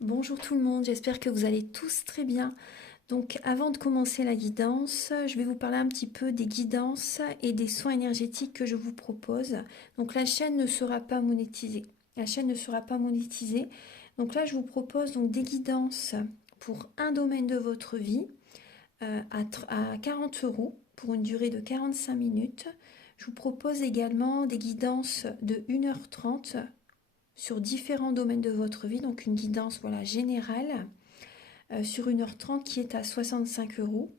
Bonjour tout le monde, j'espère que vous allez tous très bien. Donc avant de commencer la guidance, je vais vous parler un petit peu des guidances et des soins énergétiques que je vous propose. Donc la chaîne ne sera pas monétisée. La chaîne ne sera pas monétisée. Donc là, je vous propose donc des guidances pour un domaine de votre vie à 40 euros pour une durée de 45 minutes. Je vous propose également des guidances de 1h30 sur différents domaines de votre vie, donc une guidance voilà, générale sur 1h30 qui est à 65 euros.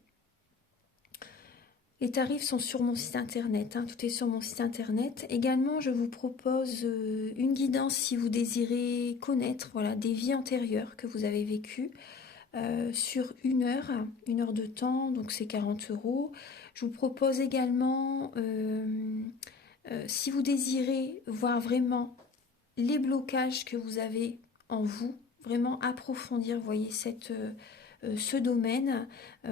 Les tarifs sont sur mon site internet, hein, tout est sur mon site internet. Également, je vous propose une guidance si vous désirez connaître voilà, des vies antérieures que vous avez vécues sur une heure de temps, donc c'est 40 euros. Je vous propose également, si vous désirez voir vraiment les blocages que vous avez en vous, vraiment approfondir, vous voyez, ce domaine.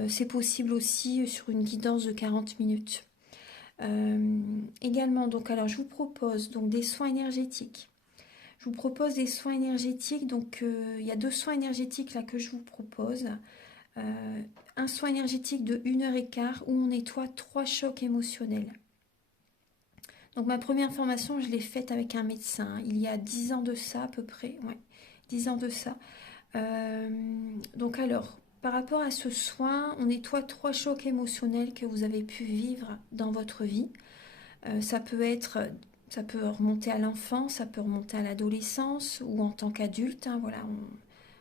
C'est possible aussi sur une guidance de 40 minutes. Également, donc, alors je vous propose donc des soins énergétiques. Je vous propose des soins énergétiques, donc il y a deux soins énergétiques là que je vous propose. Un soin énergétique de 1h15 où on nettoie 3 chocs émotionnels. Donc ma première formation, je l'ai faite avec un médecin, hein, il y a 10 ans de ça à peu près, ouais, 10 ans de ça. Euh, donc alors, par rapport à ce soin, on nettoie 3 chocs émotionnels que vous avez pu vivre dans votre vie. Ça peut être, ça peut remonter à l'enfance, ça peut remonter à l'adolescence ou en tant qu'adulte, hein, voilà.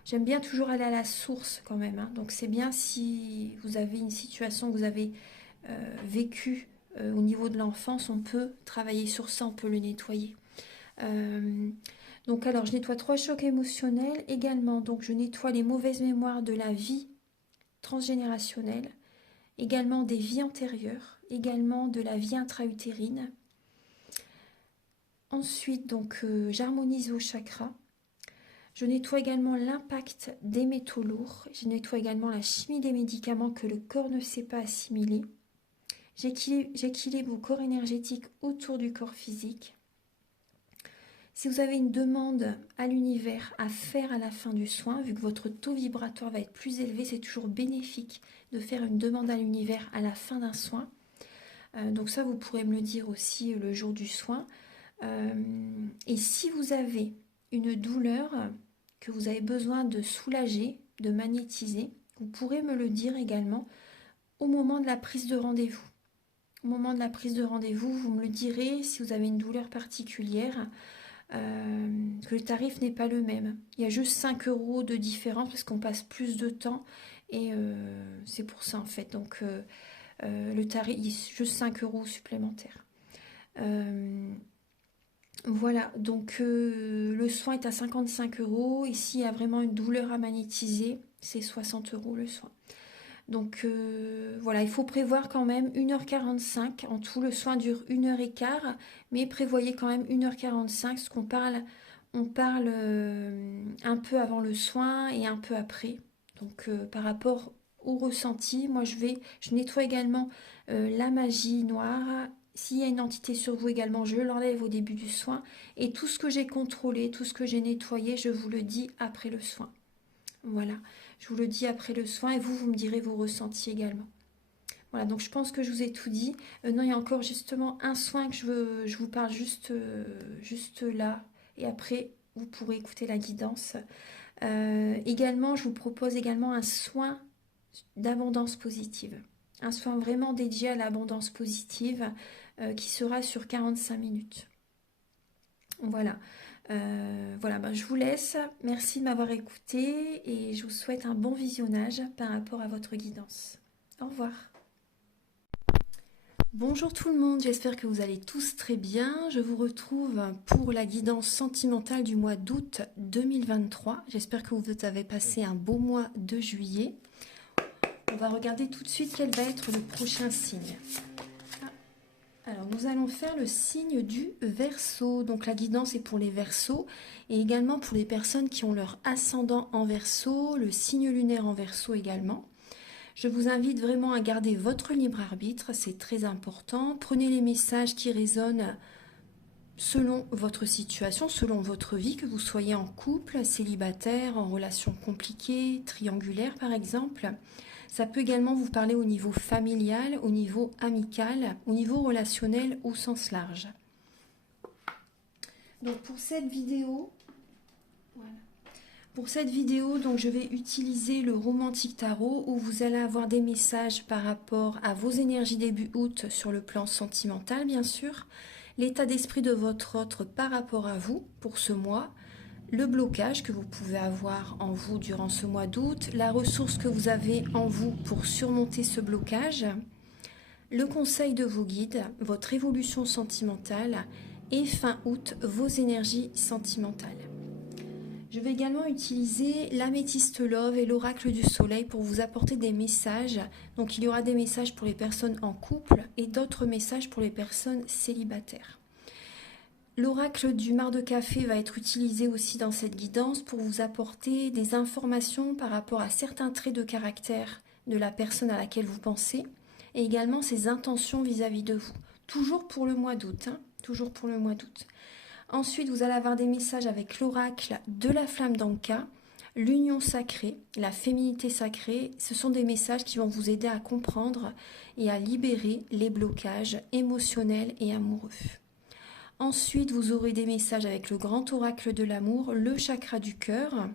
J'aime bien toujours aller à la source quand même, hein. Donc c'est bien si vous avez une situation que vous avez vécue au niveau de l'enfance, on peut travailler sur ça, on peut le nettoyer. Euh, donc alors, je nettoie 3 chocs émotionnels également. Donc je nettoie les mauvaises mémoires de la vie transgénérationnelle, également des vies antérieures, également de la vie intra-utérine. Ensuite, donc j'harmonise vos chakras. Je nettoie également l'impact des métaux lourds. Je nettoie également la chimie des médicaments que le corps ne sait pas assimiler. J'équilibre vos corps énergétiques autour du corps physique. Si vous avez une demande à l'univers à faire à la fin du soin, vu que votre taux vibratoire va être plus élevé, c'est toujours bénéfique de faire une demande à l'univers à la fin d'un soin. Donc ça, vous pourrez me le dire aussi le jour du soin. Et si vous avez une douleur que vous avez besoin de soulager, de magnétiser, vous pourrez me le dire également au moment de la prise de rendez-vous. Au moment de la prise de rendez-vous, vous me le direz si vous avez une douleur particulière. Que le tarif n'est pas le même. Il y a juste 5 euros de différence parce qu'on passe plus de temps et c'est pour ça en fait. Donc le tarif, il y a juste 5 euros supplémentaires. Voilà, donc le soin est à 55 euros. Ici, il y a vraiment une douleur à magnétiser. C'est 60 euros le soin. Donc voilà, il faut prévoir quand même 1h45. En tout, le soin dure 1h15, mais prévoyez quand même 1h45, parce on parle un peu avant le soin et un peu après. Donc par rapport au ressenti, moi je nettoie également la magie noire. S'il y a une entité sur vous également, je l'enlève au début du soin. Et tout ce que j'ai contrôlé, tout ce que j'ai nettoyé, je vous le dis après le soin. Voilà, je vous le dis après le soin et vous me direz vos ressentis également. Voilà, donc je pense que je vous ai tout dit. Non, il y a encore justement un soin que je vous parle juste là. Et après, vous pourrez écouter la guidance. Également, je vous propose également un soin d'abondance positive. Un soin vraiment dédié à l'abondance positive qui sera sur 45 minutes. Voilà. Voilà, ben, je vous laisse. Merci de m'avoir écouté et je vous souhaite un bon visionnage par rapport à votre guidance. Au revoir. Bonjour tout le monde, j'espère que vous allez tous très bien. Je vous retrouve pour la guidance sentimentale du mois d'août 2023. J'espère que vous avez passé un beau mois de juillet. On va regarder tout de suite quel va être le prochain signe. Alors nous allons faire le signe du Verseau. Donc la guidance est pour les Verseaux et également pour les personnes qui ont leur ascendant en Verseau, le signe lunaire en Verseau également. Je vous invite vraiment à garder votre libre arbitre, c'est très important. Prenez les messages qui résonnent selon votre situation, selon votre vie, que vous soyez en couple, célibataire, en relation compliquée, triangulaire par exemple. Ça peut également vous parler au niveau familial, au niveau amical, au niveau relationnel au sens large. Donc pour cette vidéo, voilà. Pour cette vidéo, donc, je vais utiliser le Romantique Tarot où vous allez avoir des messages par rapport à vos énergies début août sur le plan sentimental, bien sûr, l'état d'esprit de votre autre par rapport à vous pour ce mois, le blocage que vous pouvez avoir en vous durant ce mois d'août, la ressource que vous avez en vous pour surmonter ce blocage, le conseil de vos guides, votre évolution sentimentale et fin août, vos énergies sentimentales. Je vais également utiliser l'améthyste love et l'oracle du soleil pour vous apporter des messages. Donc il y aura des messages pour les personnes en couple et d'autres messages pour les personnes célibataires. L'oracle du marc de café va être utilisé aussi dans cette guidance pour vous apporter des informations par rapport à certains traits de caractère de la personne à laquelle vous pensez et également ses intentions vis-à-vis de vous. Toujours pour le mois d'août, toujours pour le mois d'août. Ensuite, vous allez avoir des messages avec l'oracle de la flamme d'Anka, l'union sacrée, la féminité sacrée. Ce sont des messages qui vont vous aider à comprendre et à libérer les blocages émotionnels et amoureux. Ensuite, vous aurez des messages avec le grand oracle de l'amour, le chakra du cœur.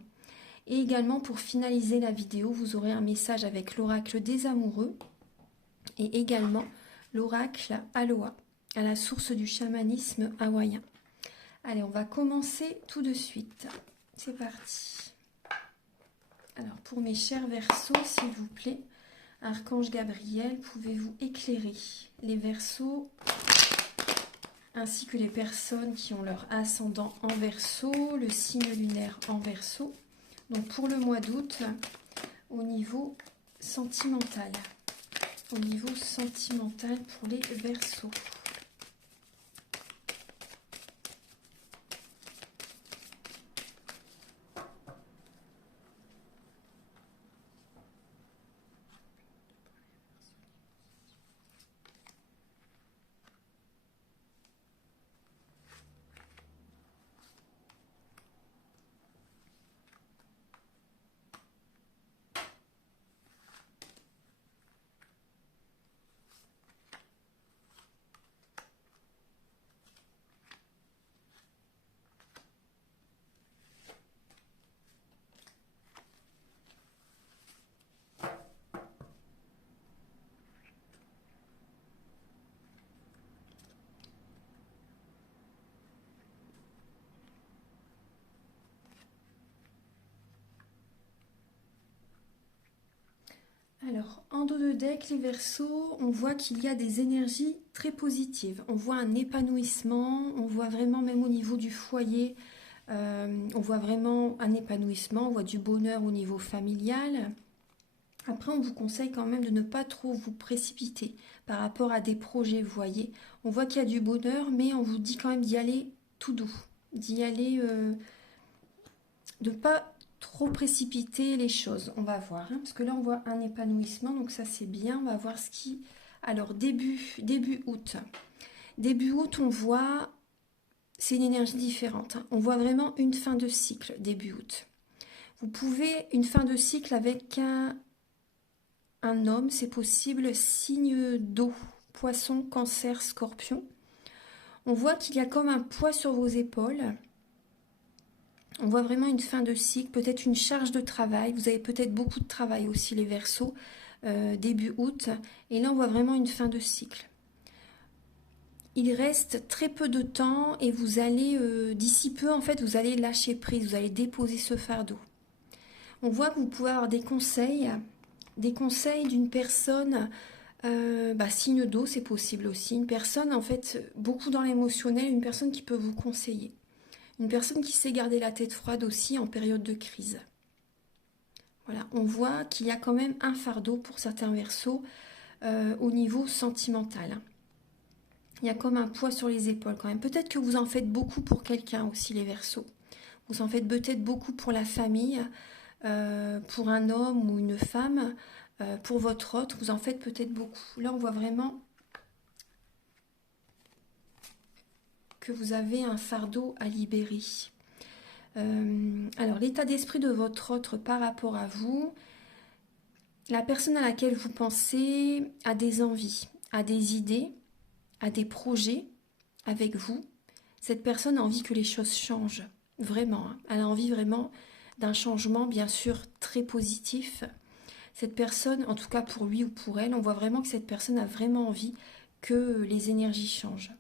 Et également, pour finaliser la vidéo, vous aurez un message avec l'oracle des amoureux et également l'oracle Aloha, à la source du chamanisme hawaïen. Allez, on va commencer tout de suite. C'est parti. Alors, pour mes chers Verseaux, s'il vous plaît, Archange Gabriel, pouvez-vous éclairer les Verseaux ainsi que les personnes qui ont leur ascendant en Verseau, le signe lunaire en Verseau. Donc, pour le mois d'août, au niveau sentimental. Au niveau sentimental pour les Verseaux. Alors, en dos de deck, les Verseaux, on voit qu'il y a des énergies très positives. On voit un épanouissement, on voit vraiment même au niveau du foyer, on voit vraiment un épanouissement, on voit du bonheur au niveau familial. Après, on vous conseille quand même de ne pas trop vous précipiter par rapport à des projets, vous voyez. On voit qu'il y a du bonheur, mais on vous dit quand même d'y aller tout doux, d'y aller, de pas trop précipiter les choses. On va voir, parce que là on voit un épanouissement, donc ça c'est bien. On va voir ce qui... Alors début août. Début août, on voit... C'est une énergie différente. On voit vraiment une fin de cycle, début août. Vous pouvez... Une fin de cycle avec un homme, c'est possible, signe d'eau, poisson, cancer, scorpion. On voit qu'il y a comme un poids sur vos épaules. On voit vraiment une fin de cycle, peut-être une charge de travail. Vous avez peut-être beaucoup de travail aussi, les Verseaux, début août. Et là, on voit vraiment une fin de cycle. Il reste très peu de temps et vous allez, d'ici peu, en fait, vous allez lâcher prise, vous allez déposer ce fardeau. On voit que vous pouvez avoir des conseils d'une personne, signe d'eau, c'est possible aussi. Une personne, en fait, beaucoup dans l'émotionnel, une personne qui peut vous conseiller. Une personne qui sait garder la tête froide aussi en période de crise. Voilà, on voit qu'il y a quand même un fardeau pour certains Verseaux au niveau sentimental. Il y a comme un poids sur les épaules quand même. Peut-être que vous en faites beaucoup pour quelqu'un aussi, les Verseaux. Vous en faites peut-être beaucoup pour la famille, pour un homme ou une femme, pour votre autre. Vous en faites peut-être beaucoup. Là, on voit vraiment que vous avez un fardeau à libérer. Alors, l'état d'esprit de votre autre par rapport à vous, la personne à laquelle vous pensez a des envies, a des idées, a des projets avec vous. Cette personne a envie que les choses changent, vraiment. Hein. Elle a envie vraiment d'un changement, bien sûr, très positif. Cette personne, en tout cas pour lui ou pour elle, on voit vraiment que cette personne a vraiment envie que les énergies changent.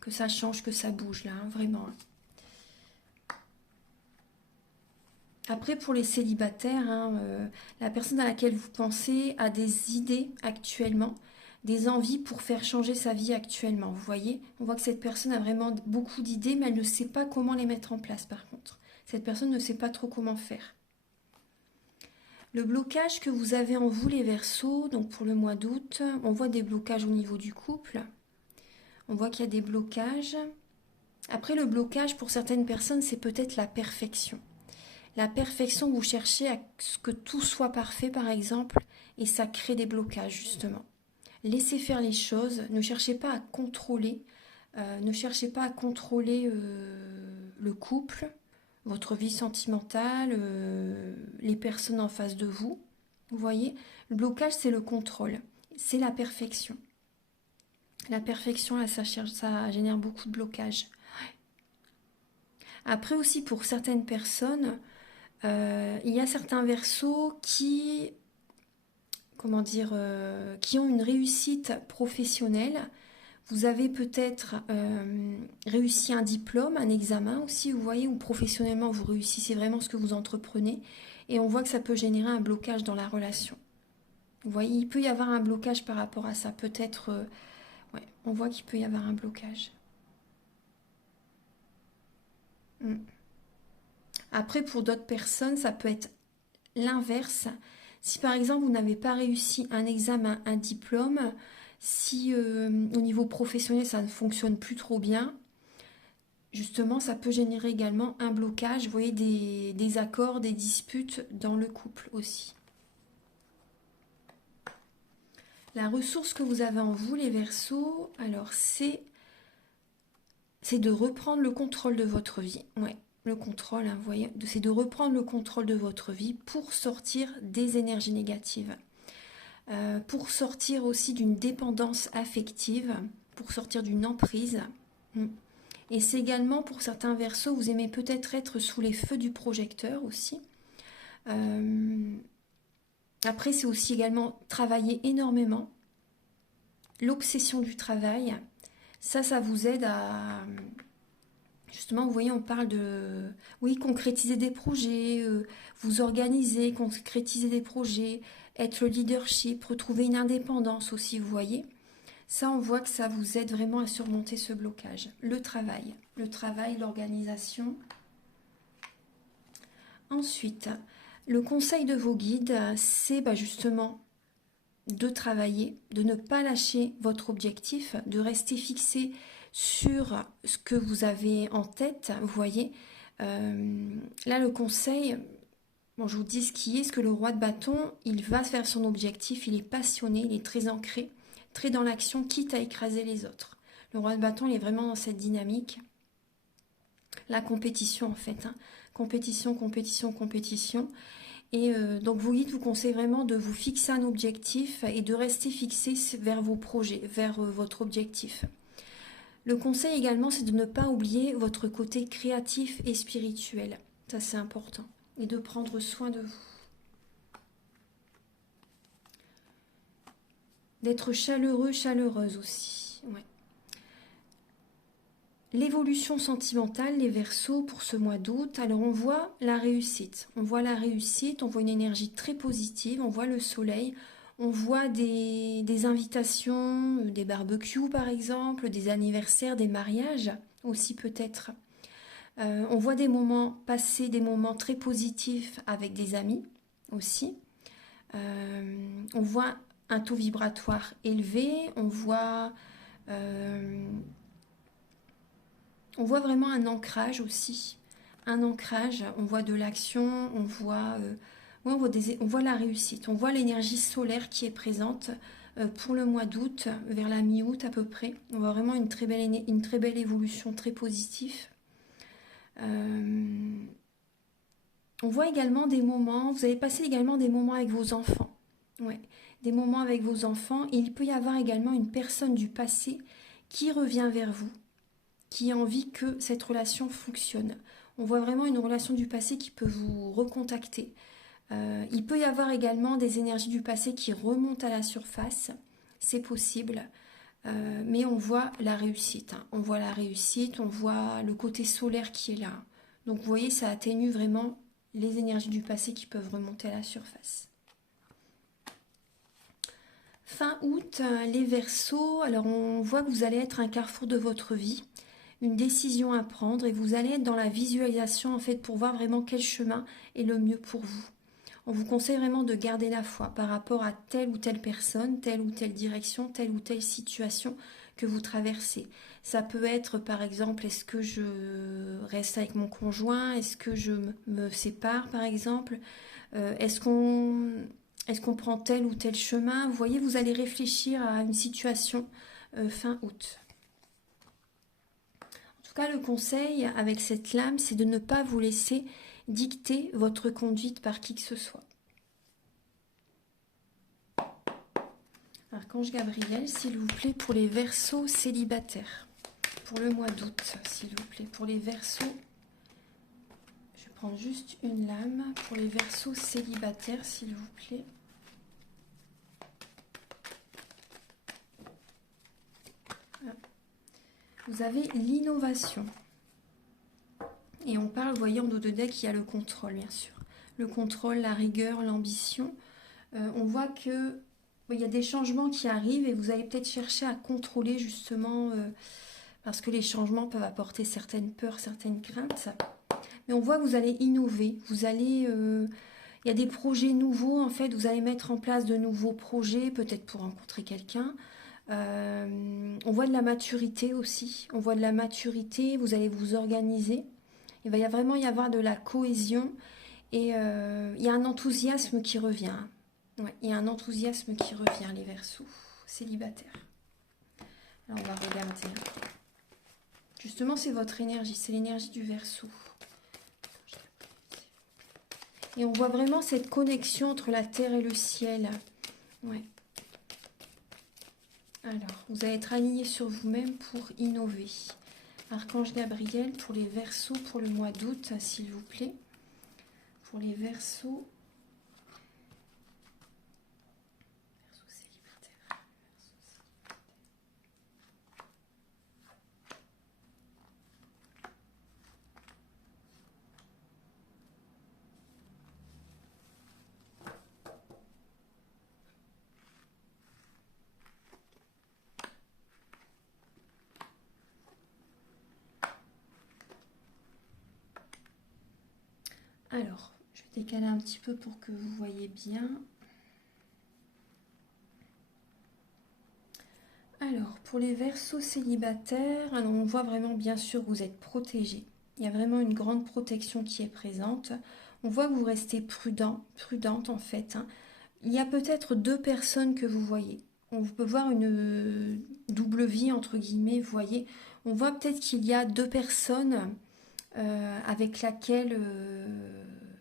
Que ça change, que ça bouge, là, hein, vraiment. Après, pour les célibataires, hein, la personne à laquelle vous pensez a des idées actuellement, des envies pour faire changer sa vie actuellement. Vous voyez, on voit que cette personne a vraiment beaucoup d'idées, mais elle ne sait pas comment les mettre en place, par contre. Cette personne ne sait pas trop comment faire. Le blocage que vous avez en vous, les Verseaux, donc pour le mois d'août, on voit des blocages au niveau du couple. On voit qu'il y a des blocages. Après, le blocage, pour certaines personnes, c'est peut-être la perfection. La perfection, vous cherchez à ce que tout soit parfait, par exemple, et ça crée des blocages, justement. Laissez faire les choses, ne cherchez pas à contrôler, le couple, votre vie sentimentale, les personnes en face de vous. Vous voyez, le blocage, c'est le contrôle, c'est la perfection. La perfection, là, ça génère beaucoup de blocages. Après aussi, pour certaines personnes, il y a certains Verseaux qui, comment dire, qui ont une réussite professionnelle. Vous avez peut-être réussi un diplôme, un examen aussi, vous voyez, ou professionnellement vous réussissez vraiment ce que vous entreprenez, et on voit que ça peut générer un blocage dans la relation. Vous voyez, il peut y avoir un blocage par rapport à ça, peut-être, ouais, on voit qu'il peut y avoir un blocage. Mm. Après, pour d'autres personnes, ça peut être l'inverse. Si par exemple vous n'avez pas réussi un examen, un diplôme, si au niveau professionnel ça ne fonctionne plus trop bien, justement ça peut générer également un blocage, vous voyez, des accords, des disputes dans le couple aussi. La ressource que vous avez en vous, les Verseaux, alors c'est de reprendre le contrôle de votre vie. Ouais, le contrôle, hein, vous voyez, c'est de reprendre le contrôle de votre vie pour sortir des énergies négatives. Pour sortir aussi d'une dépendance affective, pour sortir d'une emprise. Et c'est également pour certains Verseaux, vous aimez peut-être être sous les feux du projecteur aussi. Après, c'est aussi également travailler énormément. L'obsession du travail, ça vous aide à... Justement, vous voyez, on parle de... Oui, concrétiser des projets, vous organiser, concrétiser des projets, être le leadership, retrouver une indépendance aussi, vous voyez. Ça, on voit que ça vous aide vraiment à surmonter ce blocage. Le travail, l'organisation. Ensuite, le conseil de vos guides, c'est justement de travailler, de ne pas lâcher votre objectif, de rester fixé sur ce que vous avez en tête, vous voyez. Là, le conseil, bon, je vous dis ce que le roi de bâton, il va vers son objectif, il est passionné, il est très ancré, très dans l'action, quitte à écraser les autres. Le roi de bâton, il est vraiment dans cette dynamique. La compétition, en fait. Hein. Compétition, compétition, compétition. Et donc vos guides vous conseillent vraiment de vous fixer un objectif et de rester fixé vers vos projets, vers votre objectif. Le conseil également, c'est de ne pas oublier votre côté créatif et spirituel. Ça, c'est important. Et de prendre soin de vous. D'être chaleureux, chaleureuse aussi. Ouais. L'évolution sentimentale, les Verseaux pour ce mois d'août. Alors on voit la réussite. On voit la réussite, on voit une énergie très positive, on voit le soleil. On voit des invitations, des barbecues par exemple, des anniversaires, des mariages aussi peut-être. On voit des moments passés, des moments très positifs avec des amis aussi. On voit un taux vibratoire élevé, on voit vraiment un ancrage aussi. Un ancrage, on voit de l'action, on voit la réussite, on voit l'énergie solaire qui est présente pour le mois d'août, vers la mi-août à peu près. On voit vraiment une très belle évolution, très positive. On voit également des moments, vous allez passer également des moments avec vos enfants. Ouais, des moments avec vos enfants. Et il peut y avoir également une personne du passé qui revient vers vous, qui a envie que cette relation fonctionne. On voit vraiment une relation du passé qui peut vous recontacter. Il peut y avoir également des énergies du passé qui remontent à la surface. C'est possible. Mais on voit la réussite. Hein. On voit la réussite, on voit le côté solaire qui est là. Donc vous voyez, ça atténue vraiment les énergies du passé qui peuvent remonter à la surface. Fin août, les Verseaux, alors on voit que vous allez être à un carrefour de votre vie, une décision à prendre et vous allez être dans la visualisation en fait pour voir vraiment quel chemin est le mieux pour vous. On vous conseille vraiment de garder la foi par rapport à telle ou telle personne, telle ou telle direction, telle ou telle situation que vous traversez. Ça peut être par exemple, est-ce que je reste avec mon conjoint? Est-ce que je me sépare par exemple? Est-ce qu'on prend tel ou tel chemin? Vous voyez, vous allez réfléchir à une situation fin août. En tout cas, le conseil avec cette lame, c'est de ne pas vous laisser dicter votre conduite par qui que ce soit. Archange Gabriel, s'il vous plaît, pour les Verseaux célibataires. Pour le mois d'août, s'il vous plaît. Pour les Verseaux, je vais prendre juste une lame. Pour les Verseaux célibataires, s'il vous plaît. Vous avez l'innovation. Et on parle, vous voyez, en dos de deck, il y a le contrôle, bien sûr. Le contrôle, la rigueur, l'ambition. On voit que il y a des changements qui arrivent et vous allez peut-être chercher à contrôler justement, parce que les changements peuvent apporter certaines peurs, certaines craintes. Mais on voit que vous allez innover. Vous allez, il y a des projets nouveaux, en fait. Vous allez mettre en place de nouveaux projets, peut-être pour rencontrer quelqu'un. On voit de la maturité aussi. On voit de la maturité. Vous allez vous organiser. Il va vraiment y avoir de la cohésion et il y a un enthousiasme qui revient. Ouais, il y a un enthousiasme qui revient, les Verseaux célibataires. Alors on va regarder. Justement, c'est votre énergie, c'est l'énergie du Verseau. Et on voit vraiment cette connexion entre la terre et le ciel. Ouais. Alors, vous allez être aligné sur vous-même pour innover. Archange Gabriel pour les Verseaux pour le mois d'août, s'il vous plaît. Pour les Verseaux. Célibataires. Alors, je vais décaler un petit peu pour que vous voyez bien. Alors, pour les Verseaux célibataires, alors on voit vraiment bien sûr que vous êtes protégés. Il y a vraiment une grande protection qui est présente. On voit que vous restez prudente en fait. Hein. Il y a peut-être deux personnes que vous voyez. On peut voir une double vie entre guillemets, vous voyez. On voit peut-être qu'il y a deux personnes avec laquelle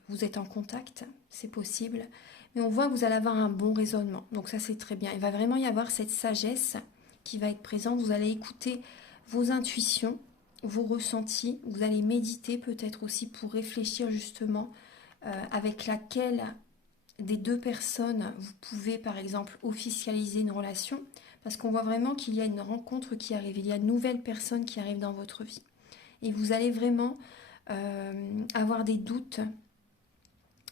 vous êtes en contact, c'est possible. Mais on voit que vous allez avoir un bon raisonnement. Donc ça c'est très bien. Il va vraiment y avoir cette sagesse qui va être présente. Vous allez écouter vos intuitions, vos ressentis. Vous allez méditer peut-être aussi pour réfléchir justement avec laquelle des deux personnes vous pouvez par exemple officialiser une relation. Parce qu'on voit vraiment qu'il y a une rencontre qui arrive. Il y a de nouvelles personnes qui arrivent dans votre vie. Et vous allez vraiment avoir des doutes.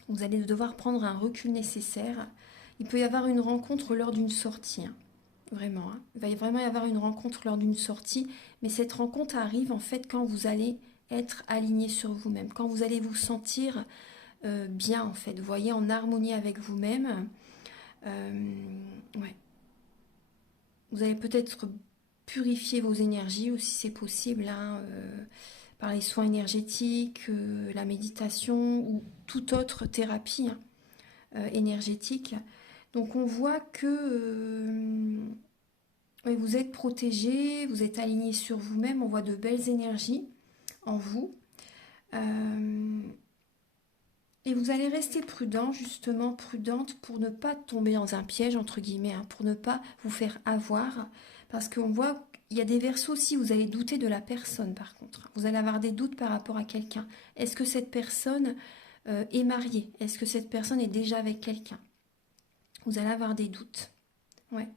Vous allez devoir prendre un recul nécessaire. Il peut y avoir une rencontre lors d'une sortie. Hein. Vraiment. Hein. Il va vraiment y avoir une rencontre lors d'une sortie. Mais cette rencontre arrive en fait quand vous allez être aligné sur vous-même. Quand vous allez vous sentir bien en fait. Vous voyez, en harmonie avec vous-même. Ouais. Vous allez peut-être purifier vos énergies aussi, c'est possible. Hein, par les soins énergétiques, la méditation ou toute autre thérapie énergétique. Donc on voit que vous êtes protégé, vous êtes aligné sur vous-même, on voit de belles énergies en vous. Et vous allez rester prudent, justement prudente pour ne pas tomber dans un piège, entre guillemets, hein, pour ne pas vous faire avoir. Parce qu'on voit, il y a des versos aussi, vous allez douter de la personne par contre. Vous allez avoir des doutes par rapport à quelqu'un. Est-ce que cette personne est mariée? Est-ce que cette personne est déjà avec quelqu'un? Vous allez avoir des doutes. Ouais.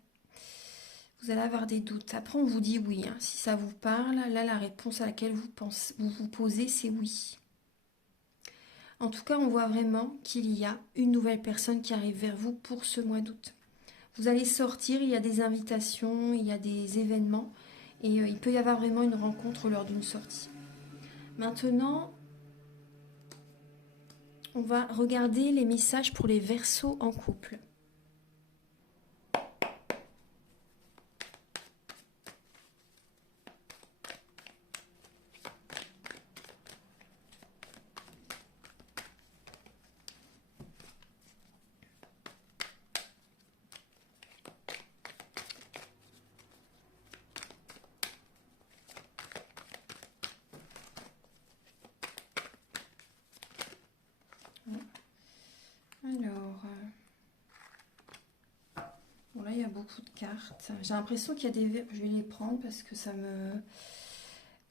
Vous allez avoir des doutes. Après, on vous dit oui, hein. Si ça vous parle, là, la réponse à laquelle vous vous posez, c'est oui. En tout cas, on voit vraiment qu'il y a une nouvelle personne qui arrive vers vous pour ce mois d'août. Vous allez sortir, il y a des invitations, il y a des événements, et il peut y avoir vraiment une rencontre lors d'une sortie. Maintenant, on va regarder les messages pour les Verseaux en couple. Alors, bon là il y a beaucoup de cartes. J'ai l'impression qu'il y a des... Je vais les prendre parce que ça me...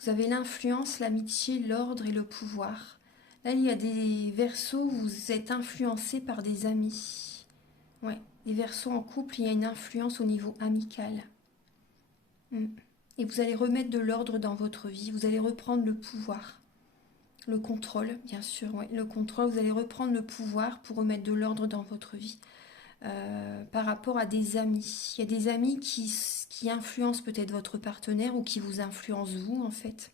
Vous avez l'influence, l'amitié, l'ordre et le pouvoir. Là il y a des Verseaux où vous êtes influencé par des amis. Ouais, les Verseaux en couple, il y a une influence au niveau amical. Et vous allez remettre de l'ordre dans votre vie. Vous allez reprendre le pouvoir. Le contrôle, bien sûr, ouais. Le contrôle, vous allez reprendre le pouvoir pour remettre de l'ordre dans votre vie. Par rapport à des amis. Il y a des amis qui influencent peut-être votre partenaire ou qui vous influencent vous, en fait.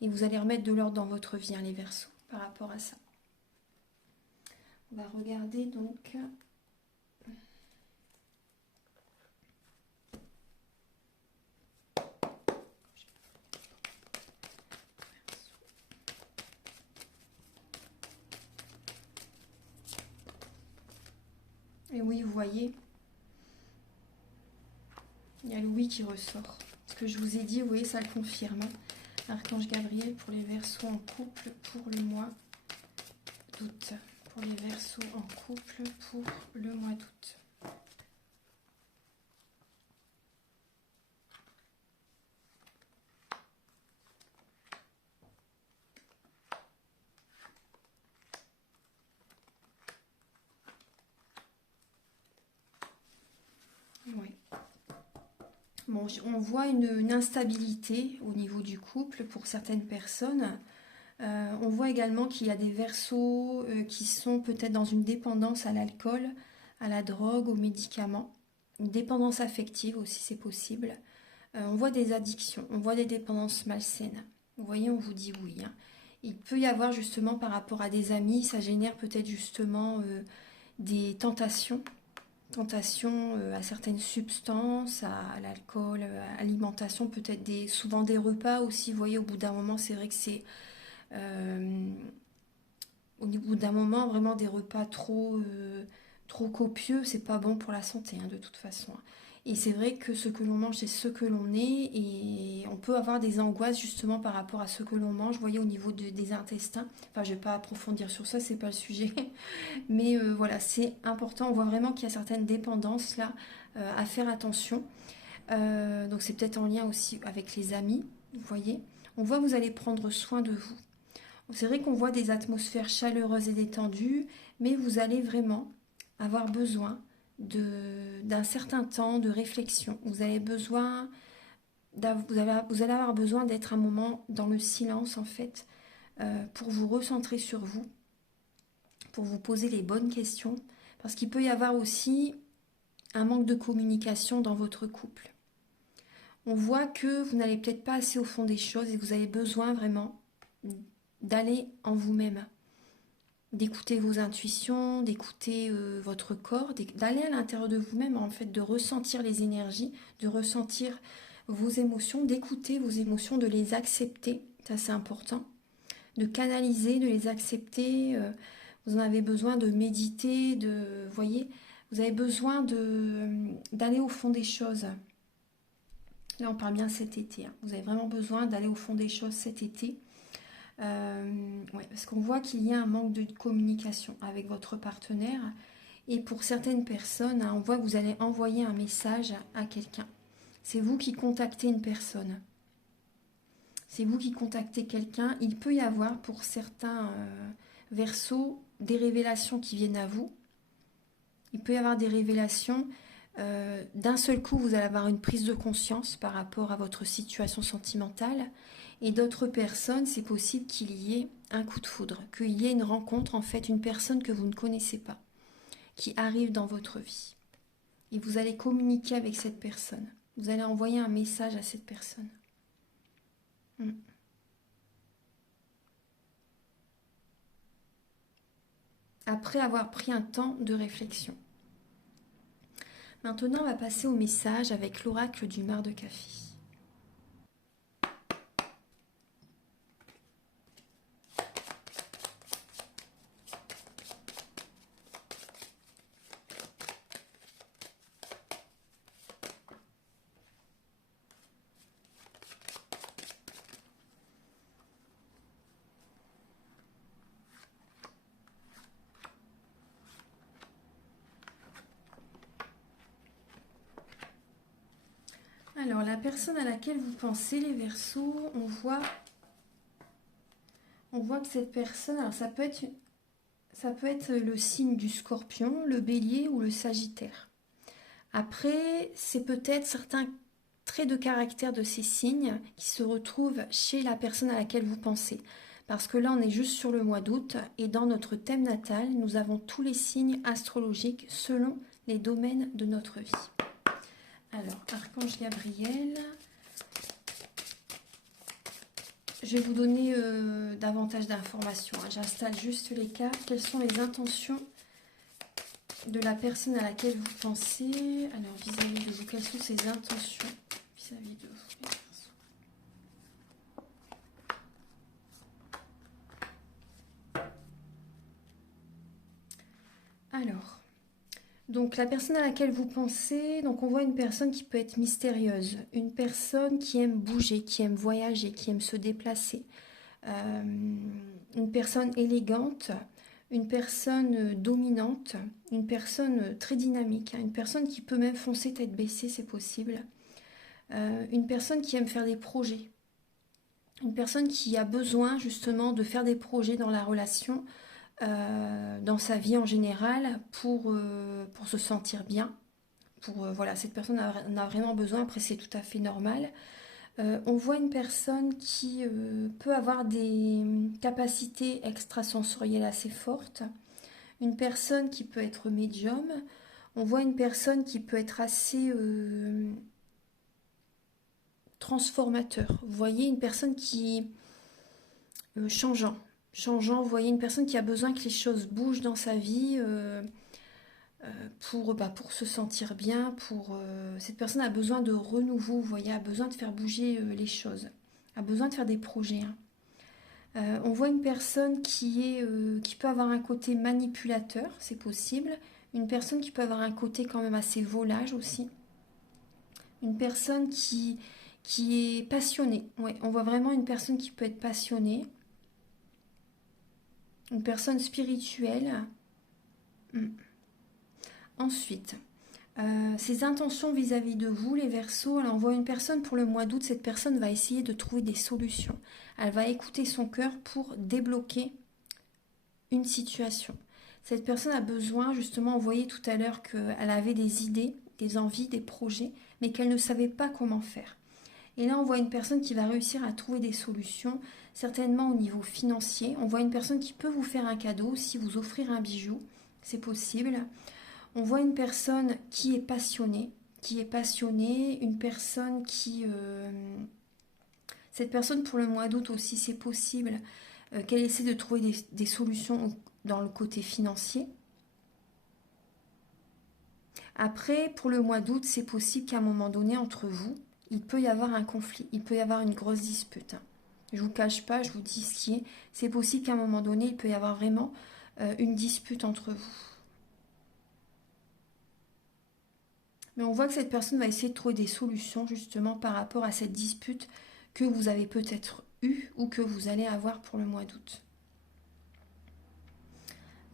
Et vous allez remettre de l'ordre dans votre vie, hein, les Verseaux, par rapport à ça. On va regarder donc... Et oui, vous voyez, il y a le oui qui ressort. Ce que je vous ai dit, vous voyez, ça le confirme. Archange Gabriel pour les Verseaux en couple pour le mois d'août. Pour les Verseaux en couple pour le mois d'août. Oui. Bon, on voit une instabilité au niveau du couple pour certaines personnes. On voit également qu'il y a des Verseaux qui sont peut-être dans une dépendance à l'alcool, à la drogue, aux médicaments. Une dépendance affective aussi, c'est possible. On voit des addictions, on voit des dépendances malsaines. Vous voyez, on vous dit oui, hein. Il peut y avoir justement par rapport à des amis, ça génère peut-être justement des tentations à certaines substances, à l'alcool, à l'alimentation, peut-être souvent des repas aussi. Vous voyez, au bout d'un moment, c'est vrai que c'est au bout d'un moment vraiment des repas trop copieux, c'est pas bon pour la santé, hein, de toute façon. Et c'est vrai que ce que l'on mange, c'est ce que l'on est, et on peut avoir des angoisses justement par rapport à ce que l'on mange. Vous voyez, au niveau des intestins. Enfin, je vais pas approfondir sur ça, c'est pas le sujet. Mais voilà, c'est important. On voit vraiment qu'il y a certaines dépendances là à faire attention. Donc c'est peut-être en lien aussi avec les amis, vous voyez. On voit que vous allez prendre soin de vous. C'est vrai qu'on voit des atmosphères chaleureuses et détendues, mais vous allez vraiment avoir besoin d'un certain temps de réflexion. Vous allez avoir besoin d'être un moment dans le silence en fait, pour vous recentrer sur vous, pour vous poser les bonnes questions, parce qu'il peut y avoir aussi un manque de communication dans votre couple. On voit que vous n'allez peut-être pas assez au fond des choses et vous avez besoin vraiment d'aller en vous-même, d'écouter vos intuitions, d'écouter votre corps, d'aller à l'intérieur de vous-même, en fait, de ressentir les énergies, de ressentir vos émotions, d'écouter vos émotions, de les accepter, ça c'est important, de canaliser, de les accepter. Vous en avez besoin de méditer, vous voyez, Vous avez besoin d'aller au fond des choses. Là, on parle bien cet été, hein. Vous avez vraiment besoin d'aller au fond des choses cet été. Ouais, parce qu'on voit qu'il y a un manque de communication avec votre partenaire. Et pour certaines personnes, hein, on voit que vous allez envoyer un message à quelqu'un. C'est vous qui contactez une personne. C'est vous qui contactez quelqu'un. Il peut y avoir pour certains Verseaux des révélations qui viennent à vous. Il peut y avoir des révélations. D'un seul coup, vous allez avoir une prise de conscience par rapport à votre situation sentimentale. Et d'autres personnes, c'est possible qu'il y ait un coup de foudre, qu'il y ait une rencontre, en fait, une personne que vous ne connaissez pas, qui arrive dans votre vie. Et vous allez communiquer avec cette personne. Vous allez envoyer un message à cette personne. Après avoir pris un temps de réflexion. Maintenant, on va passer au message avec l'oracle du mar de café. Alors, la personne à laquelle vous pensez, les Verseaux, on voit que cette personne, alors ça peut être le signe du Scorpion, le Bélier ou le Sagittaire. Après, c'est peut-être certains traits de caractère de ces signes qui se retrouvent chez la personne à laquelle vous pensez. Parce que là, on est juste sur le mois d'août et dans notre thème natal, nous avons tous les signes astrologiques selon les domaines de notre vie. Alors, Archange Gabriel, je vais vous donner davantage d'informations. J'installe juste les cartes. Quelles sont les intentions de la personne à laquelle vous pensez? Alors, vis-à-vis de vous, quelles sont ses intentions vis-à-vis de vous, les Verseaux? Alors, donc la personne à laquelle vous pensez, donc on voit une personne qui peut être mystérieuse, une personne qui aime bouger, qui aime voyager, qui aime se déplacer, une personne élégante, une personne dominante, une personne très dynamique, hein, une personne qui peut même foncer tête baissée, c'est possible, une personne qui aime faire des projets, une personne qui a besoin justement de faire des projets dans la relation, dans sa vie en général pour se sentir bien. Voilà, cette personne en a vraiment besoin, après c'est tout à fait normal. On voit une personne qui peut avoir des capacités extrasensorielles assez fortes, une personne qui peut être médium, on voit une personne qui peut être assez transformateur. Vous voyez, une personne qui changeant, vous voyez, une personne qui a besoin que les choses bougent dans sa vie pour se sentir bien. Cette personne a besoin de renouveau, vous voyez, a besoin de faire bouger les choses, a besoin de faire des projets, hein. On voit une personne qui peut avoir un côté manipulateur, c'est possible. Une personne qui peut avoir un côté quand même assez volage aussi. Une personne qui est passionnée. Ouais, on voit vraiment une personne qui peut être passionnée. Une personne spirituelle. Ensuite, ses intentions vis-à-vis de vous, les Verseaux, elle envoie une personne pour le mois d'août. Cette personne va essayer de trouver des solutions. Elle va écouter son cœur pour débloquer une situation. Cette personne a besoin, justement, on voyait tout à l'heure qu'elle avait des idées, des envies, des projets, mais qu'elle ne savait pas comment faire. Et là, on voit une personne qui va réussir à trouver des solutions, certainement au niveau financier. On voit une personne qui peut vous faire un cadeau, si vous offrir un bijou, c'est possible. On voit une personne qui est passionnée, une personne qui... cette personne pour le mois d'août aussi, c'est possible qu'elle essaie de trouver des solutions dans le côté financier. Après, pour le mois d'août, c'est possible qu'à un moment donné, entre vous, il peut y avoir un conflit, il peut y avoir une grosse dispute. Je ne vous cache pas, je vous dis ce qui est. C'est possible qu'à un moment donné, il peut y avoir vraiment une dispute entre vous. Mais on voit que cette personne va essayer de trouver des solutions justement par rapport à cette dispute que vous avez peut-être eue ou que vous allez avoir pour le mois d'août.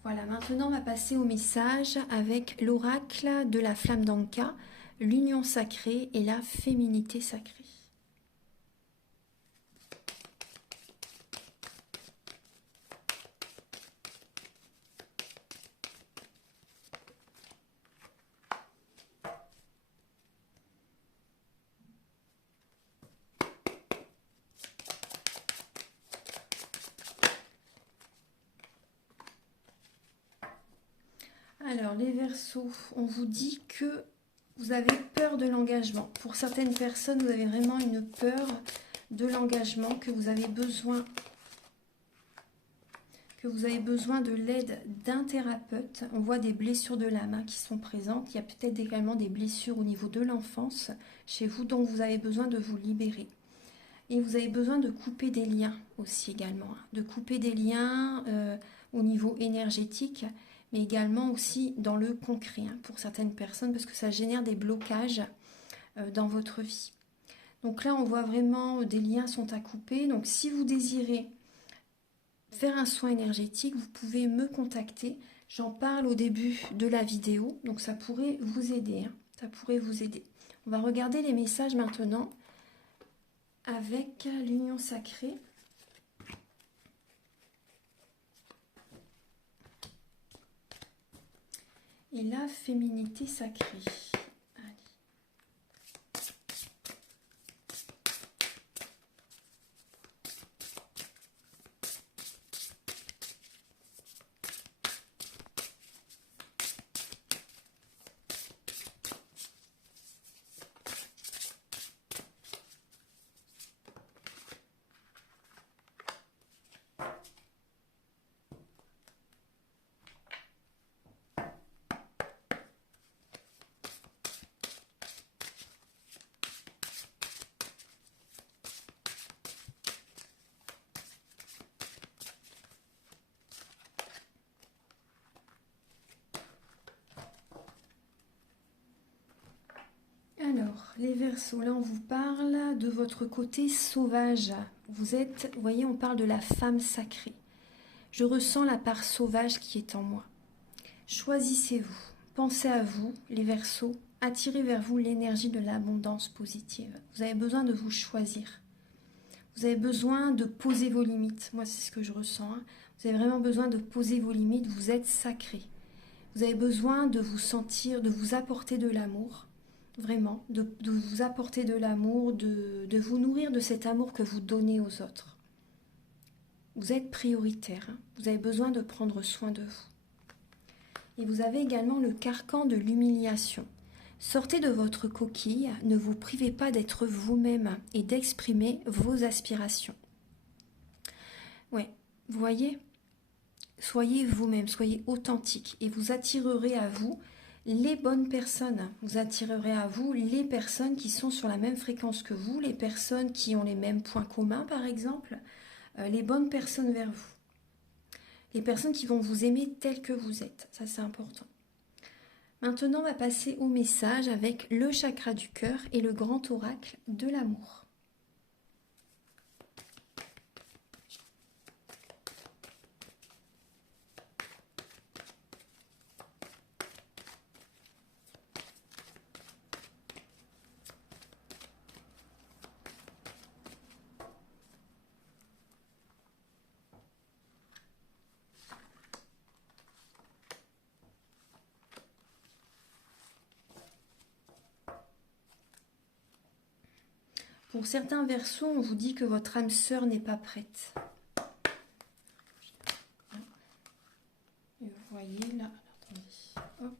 Voilà, maintenant on va passer au message avec l'oracle de la flamme d'Anka, l'union sacrée et la féminité sacrée. Alors, les Verseaux, on vous dit que vous avez peur de l'engagement. Pour certaines personnes, vous avez vraiment une peur de l'engagement, que vous avez besoin de l'aide d'un thérapeute. On voit des blessures de l'âme qui sont présentes. Il y a peut-être également des blessures au niveau de l'enfance chez vous, dont vous avez besoin de vous libérer. Et vous avez besoin de couper des liens aussi également, de couper des liens au niveau énergétique, mais également aussi dans le concret pour certaines personnes, parce que ça génère des blocages dans votre vie. Donc là, on voit vraiment des liens sont à couper. Donc si vous désirez faire un soin énergétique, vous pouvez me contacter. J'en parle au début de la vidéo, donc ça pourrait vous aider. Ça pourrait vous aider. On va regarder les messages maintenant avec l'union sacrée. Et la féminité sacrée. Allez. Alors, les Verseaux, là on vous parle de votre côté sauvage. Vous êtes, vous voyez, on parle de la femme sacrée. Je ressens la part sauvage qui est en moi. Choisissez-vous, pensez à vous, les Verseaux, attirez vers vous l'énergie de l'abondance positive. Vous avez besoin de vous choisir. Vous avez besoin de poser vos limites. Moi, c'est ce que je ressens. Vous avez vraiment besoin de poser vos limites. Vous êtes sacré. Vous avez besoin de vous sentir, de vous apporter de l'amour. Vraiment, de vous apporter de l'amour, de vous nourrir de cet amour que vous donnez aux autres. Vous êtes prioritaire. Vous avez besoin de prendre soin de vous. Et vous avez également le carcan de l'humiliation. Sortez de votre coquille, ne vous privez pas d'être vous-même et d'exprimer vos aspirations. Ouais, vous voyez, soyez vous-même, soyez authentique et vous attirerez à vous les bonnes personnes. Vous attirerez à vous les personnes qui sont sur la même fréquence que vous, les personnes qui ont les mêmes points communs par exemple, les bonnes personnes vers vous. Les personnes qui vont vous aimer tel que vous êtes, ça c'est important. Maintenant, on va passer au message avec le chakra du cœur et le grand oracle de l'amour. Pour certains Verseaux, on vous dit que votre âme sœur n'est pas prête. Et vous voyez là, attendez, hop.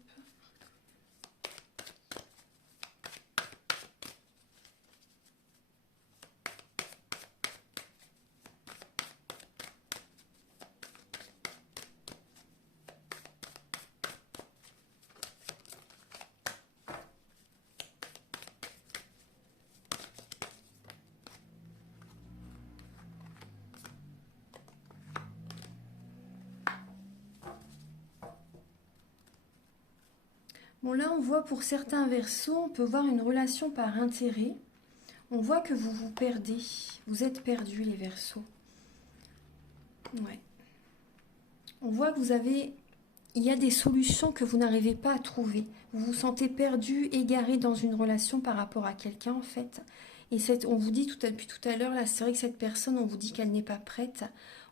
Bon, là, on voit pour certains Verseaux, on peut voir une relation par intérêt. On voit que vous vous perdez. Vous êtes perdus, les Verseaux. Ouais. On voit que il y a des solutions que vous n'arrivez pas à trouver. Vous vous sentez perdu, égaré dans une relation par rapport à quelqu'un, en fait. Et on vous dit depuis tout à l'heure, là, c'est vrai que cette personne, on vous dit qu'elle n'est pas prête.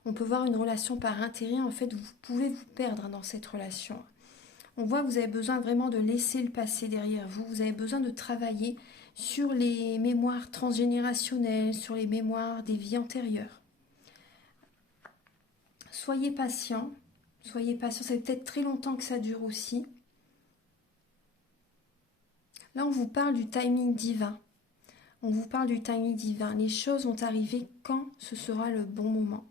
On peut voir une relation par intérêt. En fait, vous pouvez vous perdre dans cette relation. On voit que vous avez besoin vraiment de laisser le passé derrière vous. Vous avez besoin de travailler sur les mémoires transgénérationnelles, sur les mémoires des vies antérieures. Soyez patient. Soyez patient. Ça fait peut-être très longtemps que ça dure aussi. Là, on vous parle du timing divin. On vous parle du timing divin. Les choses vont arriver quand ce sera le bon moment.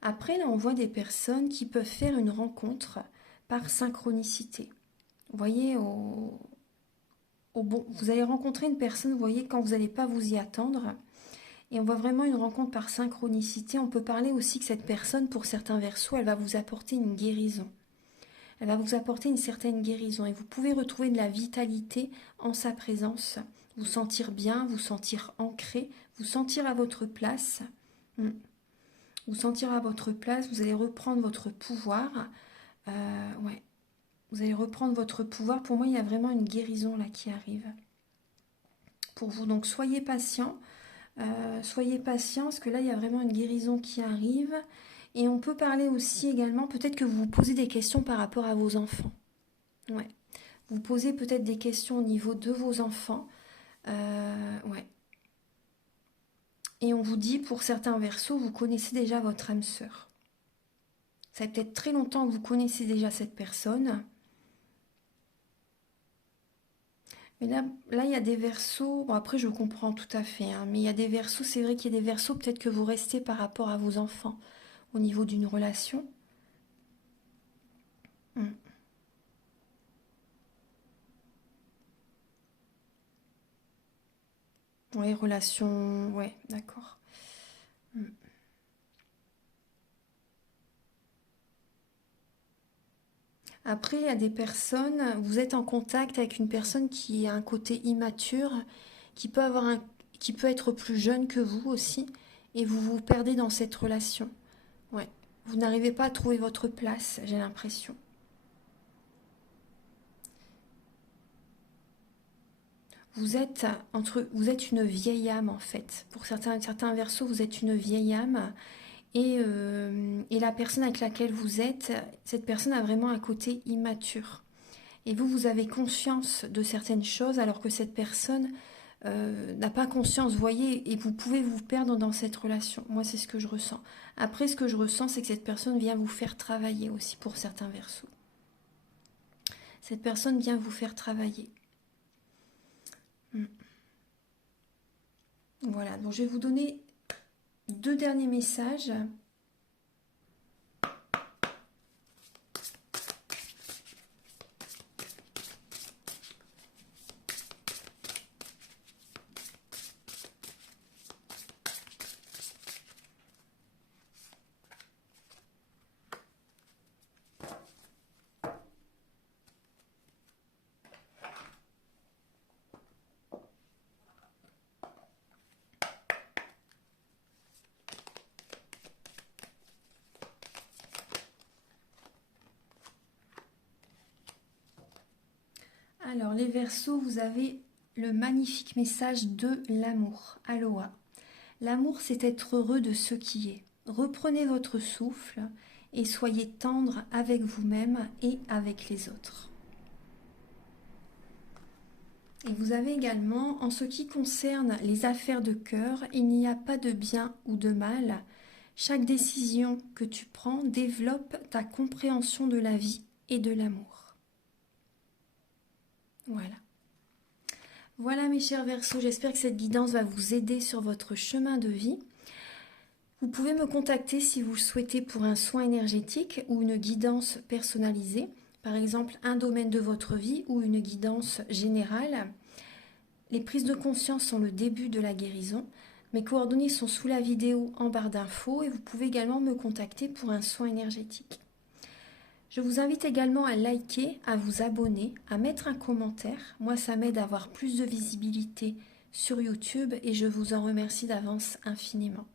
Après, là, on voit des personnes qui peuvent faire une rencontre par synchronicité. Vous voyez, vous allez rencontrer une personne, vous voyez, quand vous n'allez pas vous y attendre. Et on voit vraiment une rencontre par synchronicité. On peut parler aussi que cette personne, pour certains Verseaux, elle va vous apporter une guérison. Elle va vous apporter une certaine guérison. Et vous pouvez retrouver de la vitalité en sa présence. Vous sentir bien, vous sentir ancré, vous sentir à votre place. Vous sentir à votre place, vous allez reprendre votre pouvoir. Ouais. Vous allez reprendre votre pouvoir. Pour moi, il y a vraiment une guérison là qui arrive. Pour vous, donc soyez patient. Soyez patient, parce que là, il y a vraiment une guérison qui arrive. Et on peut parler aussi également, peut-être que vous vous posez des questions par rapport à vos enfants. Ouais. Vous posez peut-être des questions au niveau de vos enfants. Ouais. Et on vous dit, pour certains Verseaux, vous connaissez déjà votre âme sœur. Ça fait peut-être très longtemps que vous connaissez déjà cette personne. Mais là, il y a des Verseaux, bon après je comprends tout à fait, hein, mais il y a des Verseaux, c'est vrai qu'il y a des Verseaux, peut-être que vous restez par rapport à vos enfants, au niveau d'une relation. Oui, relation, ouais, d'accord. Après, il y a des personnes, vous êtes en contact avec une personne qui a un côté immature, qui peut qui peut être plus jeune que vous aussi, et vous vous perdez dans cette relation. Ouais. Vous n'arrivez pas à trouver votre place, j'ai l'impression. Vous êtes une vieille âme en fait. Pour certains Verseaux, vous êtes une vieille âme. Et la personne avec laquelle vous êtes, cette personne a vraiment un côté immature. Et vous avez conscience de certaines choses alors que cette personne n'a pas conscience, vous voyez, et vous pouvez vous perdre dans cette relation. Moi, c'est ce que je ressens. Après, ce que je ressens, c'est que cette personne vient vous faire travailler aussi pour certains Verseaux. Cette personne vient vous faire travailler. Voilà, donc je vais vous donner 2 derniers messages. Alors, les Verseaux, vous avez le magnifique message de l'amour. Aloha. L'amour, c'est être heureux de ce qui est. Reprenez votre souffle et soyez tendre avec vous-même et avec les autres. Et vous avez également, en ce qui concerne les affaires de cœur, il n'y a pas de bien ou de mal. Chaque décision que tu prends développe ta compréhension de la vie et de l'amour. Voilà. Voilà mes chers Verseaux, j'espère que cette guidance va vous aider sur votre chemin de vie. Vous pouvez me contacter si vous le souhaitez pour un soin énergétique ou une guidance personnalisée, par exemple un domaine de votre vie ou une guidance générale. Les prises de conscience sont le début de la guérison. Mes coordonnées sont sous la vidéo en barre d'infos et vous pouvez également me contacter pour un soin énergétique. Je vous invite également à liker, à vous abonner, à mettre un commentaire. Moi, ça m'aide à avoir plus de visibilité sur YouTube et je vous en remercie d'avance infiniment.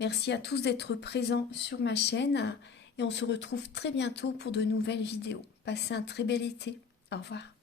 Merci à tous d'être présents sur ma chaîne et on se retrouve très bientôt pour de nouvelles vidéos. Passez un très bel été. Au revoir.